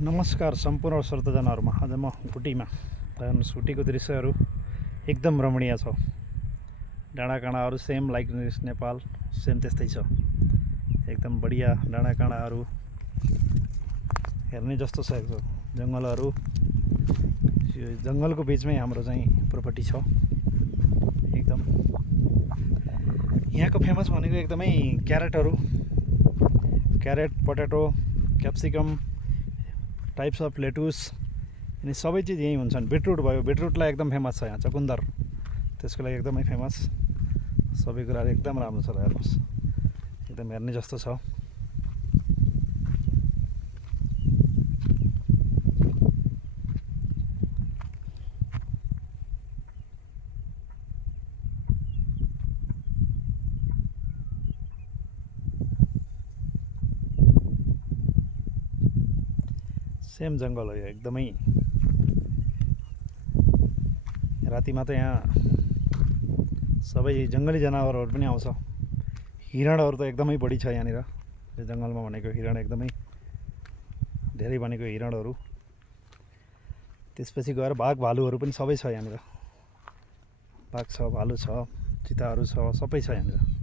नमस्कार सम्पूर्ण श्रोताजनहरूमा। आज म उटीमा हेर्नुहोस्, उटीको दृश्यहरू एकदम रमणीय छ। डाँडाकाँडाहरू सेम लाइक नेपाल, सेम त्यस्तै छ। एकदम बढिया डाँडाकाँडाहरू हेर्ने जस्तो छ। जङ्गलहरू, यो जङ्गलको बिचमै हाम्रो चाहिँ प्रोपर्टी छ। एकदम यहाँको फेमस भनेको एकदमै क्यारेटहरू, carrot, potato, capsicum, types of lettuce, अनि सबै चिज यहीँ हुन्छन्। बिटरुट भयो, बिटरुटलाई एकदम फेमस छ यहाँ। चकुन्दर त्यसको लागि एकदमै फेमस। सबै कुराहरू एकदम राम्रो छ। हेर्नुहोस्, एकदम हेर्ने जस्तो छ। सेम जङ्गल हो यो एकदमै। रातिमा त यहाँ सबै जङ्गली जनावरहरू पनि आउँछ। हिरणहरू त एकदमै बढी छ यहाँनिर। यो जङ्गलमा भनेको हिरण एकदमै धेरै भनेको हिरणहरू। त्यसपछि गएर बाघ भालुहरू पनि सबै छ यहाँनिर। बाघ छ, भालु छ, चिताहरू छ, सबै छ यहाँनिर।